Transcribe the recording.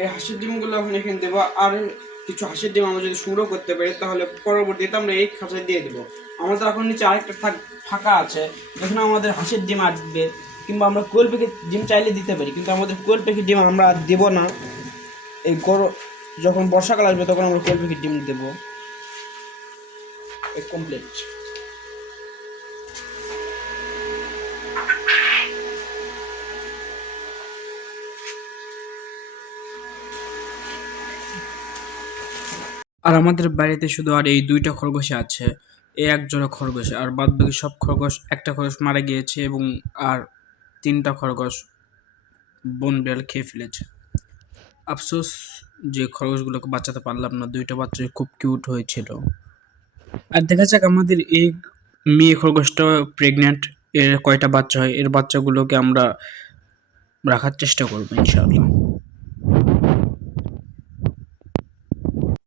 এই হাঁসের ডিমগুলো এখন এখানে দেবো। আর কিছু হাঁসের ডিম আমরা যদি সংগ্রহ করতে পারি তাহলে পরবর্তীতে আমরা এই খাঁচায় দিয়ে দেবো। আমাদের এখন নিচে আরেকটা ফাঁকা আছে, যেখানে আমাদের হাঁসের ডিম আসবে, কিংবা আমরা কোয়েল পাখির ডিম চাইলে দিতে পারি, কিন্তু আমাদের কোয়েল পাখির ডিম আমরা দেবো না। এই যখন বর্ষাকাল আসবে তখন আমরা কোয়েল পাখির ডিম দেবো। কমপ্লিট। আর আমাদের বাড়িতে শুধু আর এই দুইটা খরগোশ আছে, এই এক জোড়া খরগোশ, আর বাদ বাকি সব খরগোশ, একটা খরগোশ মারা গিয়েছে এবং আর 3টা খরগোশ বন বিড়াল খেয়ে ফেলেছে। আফসোস যে খরগোশগুলোকে বাঁচাতে পারলাম না, 2টা বাচ্চা খুব কিউট হয়েছিল। আর দেখা যাক আমাদের এই মেয়ে খরগোশটা প্রেগনেন্ট, এর কয়টা বাচ্চা হয়, এর বাচ্চাগুলোকে আমরা রাখার চেষ্টা করবো ইনশাআল্লাহ।